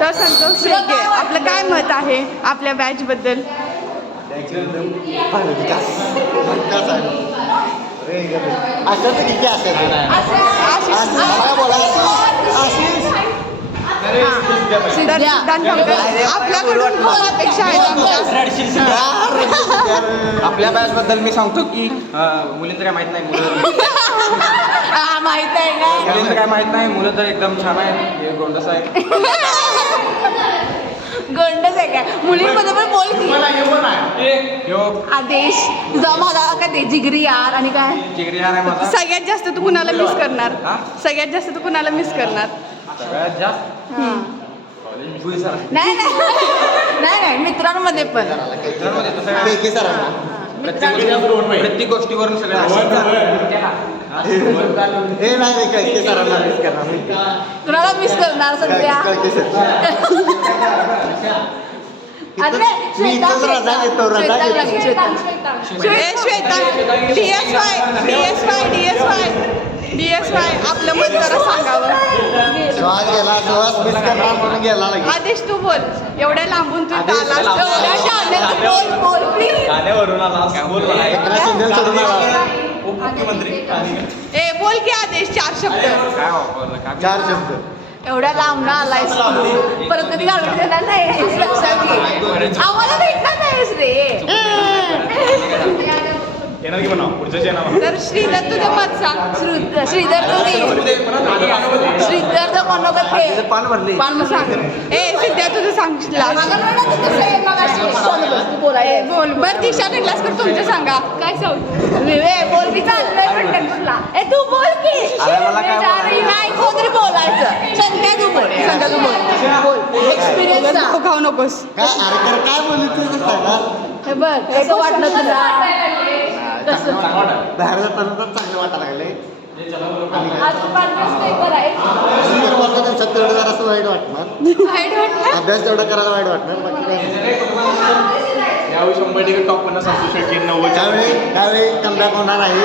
तर संतोष शेळके आपलं काय मत आहे आपल्या बॅच बद्दल? आपल्याकडून काय अपेक्षा आहेत? आपल्या बॅच बद्दल मी सांगतो की मुलींचं काय माहित नाही, माहित आहे का? मुलींचं काय माहित नाही, मुलं तर एकदम छान आहे, गोंडस आहे. गोंडस आहे काय? मुलींमध्ये पण बोल की. आदेश तुझा माझा काय ते जिगरी यार आणि काय जिगरी यार आहे माझा. सगळ्यात जास्त तू कुणाला मिस करणार? सगळ्यात जास्त तू कुणाला मिस करणार? सगळ्यात जास्त नाही नाही मित्रांमध्ये पण प्रत्येक गोष्टीवरून सगळ्या कुणाला मिस करणार सध्या? श्वेता DSY आपलं मत जरा सांगावं. आदेश तू बोल, एवढ्या लांबून तू आलास. बोल प्लीज. ए बोल की आदेश 4 शब्द. एवढ्या लांब आलायस परत कधी घालून देणार नाही लक्षात घे. आम्हाला भेटणार नाहीस रे. तर श्रीधर तुझं मत सांग. श्रीधर मनोगत पान सांग. ए सिद्ध्या तुझं सांग. बोल बर दिशा क्लास कर तुमचं सांगा. काय सांग बोल की चाललंय तुला. ए तू बोल की नाही कोणतरी बोलायचं. संध्या तू बोल. एक्सपिरियन्स खाऊ नकोस. काय बोलली तू हे बघ कसं वाटलं तुला? बाहेर जाताना तर चांगलं वाटायला लागलंय. तेवढं जरा असं वाईट वाटणार. अभ्यास तेवढा करायला वाईट वाटणार. बाकी काय यावेळी 100% टॉप 50 असू शकेल. त्यावेळी कमबॅक होणार आहे.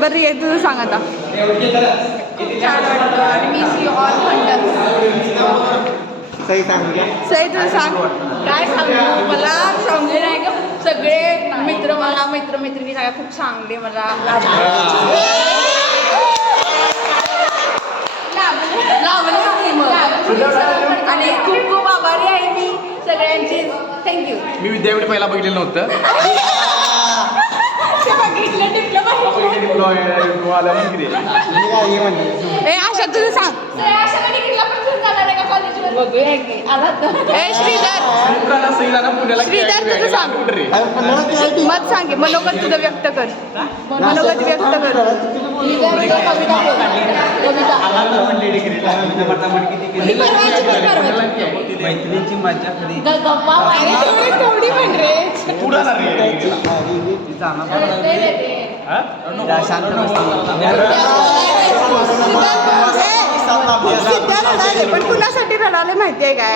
बरं ये तुझं सांग आता. सही सांगूया. सही तुझं सांग. काय सांगू मला सांगू नाही का. सगळे मित्र मला मैत्रिणी सगळ्या खूप चांगले मला आणि खूप खूप आभारी आहे मी सगळ्यांची. थँक्यू. मी विद्यापीठ पहिला बघितलेलं नव्हतं. आशा तुझं सांग. श्रीधर तुझं सांग. मत सांगे मनोगत तुझं व्यक्त कर. मनोगत व्यक्त कर. मैत्रिणीची मजा खरी थोडी म्हण रे. पण कुणासाठी रडाले माहिती आहे काय?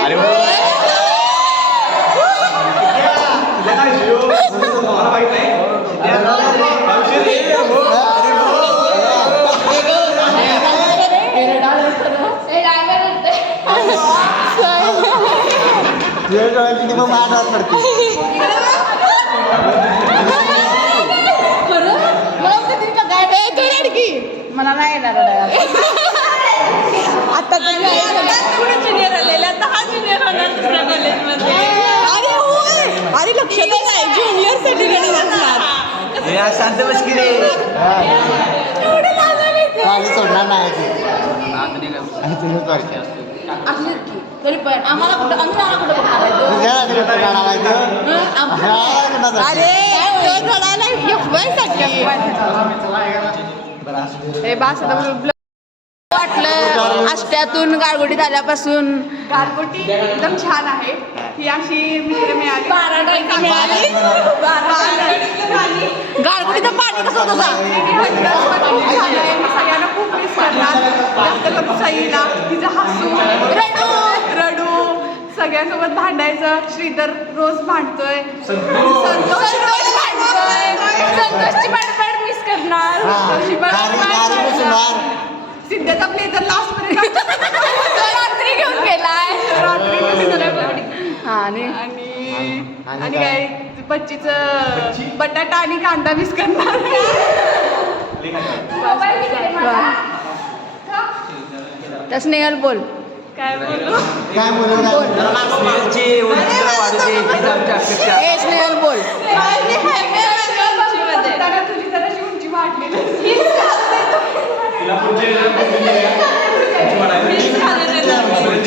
मला नाही येणार आता ज्युनियर आलेला. आता हा ज्युनियर होणार दुसऱ्या कॉलेजमध्ये. अरे होय. अरे लक्षात नाही ज्युनियर सर्टिफिकेट शांत बस की रे. सोडणार नाही. तरी पण आम्हाला कुठं आम्ही कुठं अरे रडायला वाटलं. आष्ट्यातून गारगोटीत आल्यापासून गारगोटी एकदम छान आहे. ही अशी मित्र मिळाली. गारगोटीचं पाणी कसं होतं सांग. सगळ्यांना खूप मिस करणार. जास्त करून सईला तिचं हसू रडू सगळ्यांसोबत भांडायचं. श्रीधर रोज भांडतोय. संतोष भांडतोय. संतोषची बडबड मिस करणार. संतोषची बडबड. सिद्ध्याचा ब्लेझर लास्ट पर्यंत रात्री घेऊन गेलाय. आणि काय बच्चीचं बटाटा आणि कांदा मिस करणार. तर स्नेहल बोल. काय बोलू? ए स्नेहल बोल. तुझी जराशी उंची वाढलेली.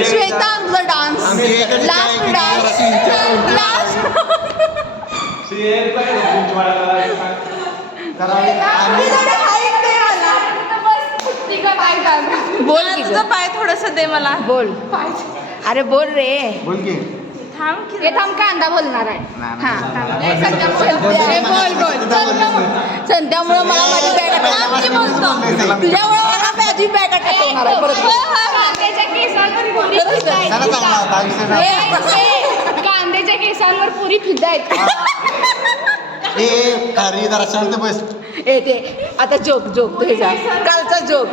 श्वेता डान्स लास्ट बोल की तुझं पाय थोडस दे मला. बोल. अरे बोल रे. बोल की. थांब कांदा बोलणार आहे. बोल बोल. संध्यामुळे मला माझी बॅग बोलतो. तुझ्यामुळे मला माझी बॅग होणार आहे परत. कांद्याच्या केसांवर पुरी फिदा आहेत. जरा शांत बस. ए ते आता जोक तुझ्या कालचा जोक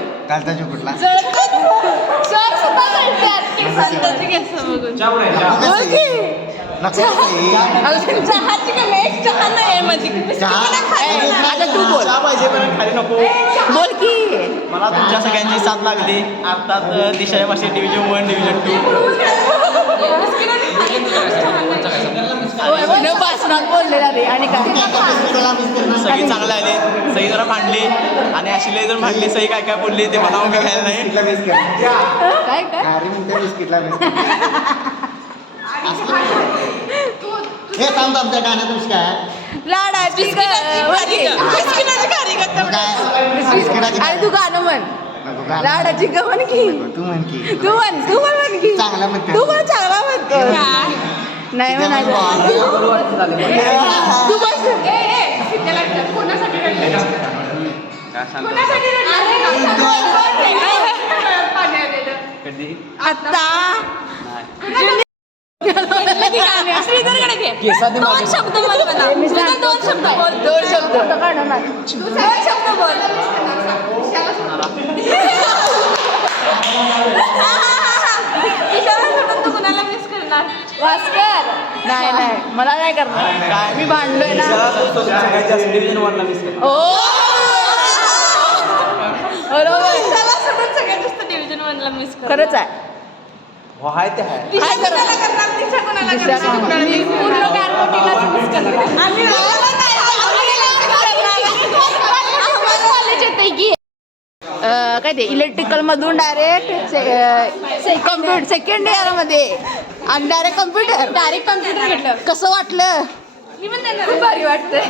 कुठला सर सुद्धा सांगतात केसांची केस बघून. चहाची कमी चहा नाही मध्ये. आता तू बोल. बोल की. मला तुमच्या सगळ्यांची साथ लागली. अर्थात दिशापाशी डिव्हिजन 1 डिव्हिजन 2 भाषणात बोललेला रे. आणि काय सगळी चांगले आले. सई जरा भांडली आणि अशी लई जर भांडली. सई काय काय बोलली ते मला मी घ्यायला नाही. काय बिस्किटला हे थांब आमच्या गाण्यात काय लाडाची आणि तू गाणं म्हण. लाडाची ग म्हण की. तू म्हण की. तू म्हण की. चांगला म्हणते. तू पण चांगला म्हणतो. नाही म्हणायचं. तू बस. आता दोन शब्द बोल. दोन शब्द बोल. कुणाला मिस करणार? वास्कर. नाही मला नाही करणार. मी भांडलोय ना. डिव्हिजन 1 ला मिस करतो. बरोबर. सगळ्यात जास्त डिव्हिजन 1 ला मिस कर. खरंच आहे. हाय ते हाय. मी पूर्ण गारगोटीलाच मिस करणार. कॉलेज येते की काय ते इलेक्ट्रिकल मधून डायरेक्ट कम्प्युटर सेकंड इयर मध्ये आणि डायरेक्ट कम्प्युटर घेतलं. कसं वाटलं? खूप भारी वाटतंय.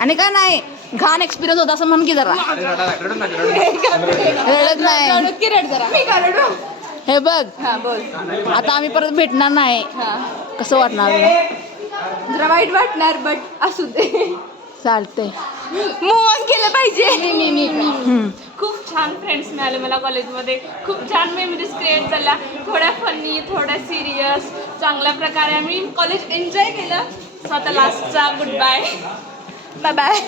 आणि काय नाही घाण एक्सपिरियन्स होता असं म्हण की जरा. रडत नाही. हे बघ आता आम्ही परत भेटणार नाही. कसं वाटणार? जरा वाईट वाटणार बट असू दे. चालतंय. मूव ऑन केलं पाहिजे. खूप छान फ्रेंड्स मिळाले मला कॉलेजमध्ये. खूप छान मेमरीज क्रिएट झाल्या. थोड्या फनी थोड्या सिरियस. चांगल्या प्रकारे आम्ही कॉलेज एन्जॉय केलं. स्वतः लास्टचा गुड बाय. बाय.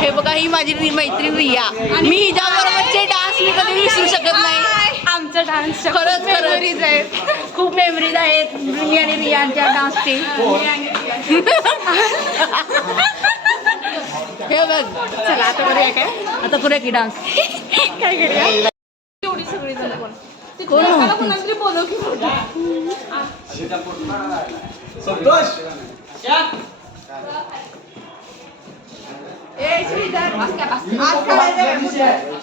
हे बघा ही माझी मैत्रीण रिया. मी हिच्याबरोबरचे डान्स मी कधी विसरू शकत नाही. आमचा डान्स खरंच मेमरीज आहेत. खूप मेमरीज आहेत मी आणि रियांच्या डान्सची. हे बघ. चला आता करूया काय? आता करूया की डान्स. काय करूया? एवढी सगळी जण कोण कोणातरी बोलव की संतोष श्रीधर आज काय